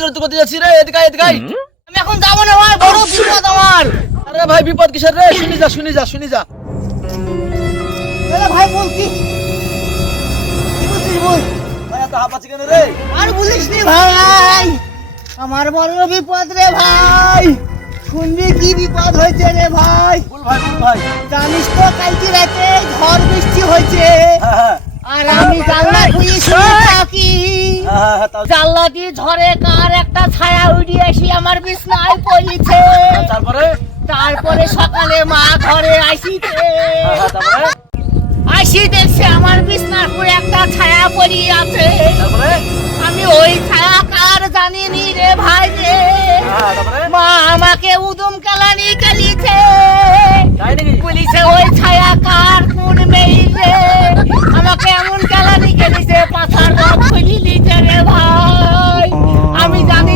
দৌড়তে করতে যাচ্ছি রে, এদিকে এদিকে। আমি এখন যাবো না ভাই, বড় বিপদ আমার। আরে ভাই বিপদ কিসের রে? শুনি যা। ভাই বল কি বলছিস বল। ভাই এত হাঁপাচ্ছি কেন রে? আর বলিস নি ভাই, আমার বড় বিপদ রে ভাই। শুনবি কি বিপদ হয়েছে রে ভাই? বল ভাই। জানিস তো কালকে রাতে ঝড় বৃষ্টি হয়েছে, হ্যাঁ আর আমি জানলা খুলে শুয়ে থাকি। তাও জানলা দিয়ে ঝড়ে কার একটা ছায়া উড়ে এসে আমার বিছনায় পড়েছে। তারপরে সকালে মা ঘরে আসিতে, আসি দেখছি আমার বিছনার উপরে একটা ছায়া পড়ে আছে। আমি ওই ছায়া কার জানিনি রে ভাই রে। মা আমাকে উদম কালানি কালিছে, পুলিশে ওই ছায়া কার কোন মেয়ে রে। আমাকে এমন কালানি কালিছে, পাছার রক খুলি দিছে রে ভাই। আমি জানি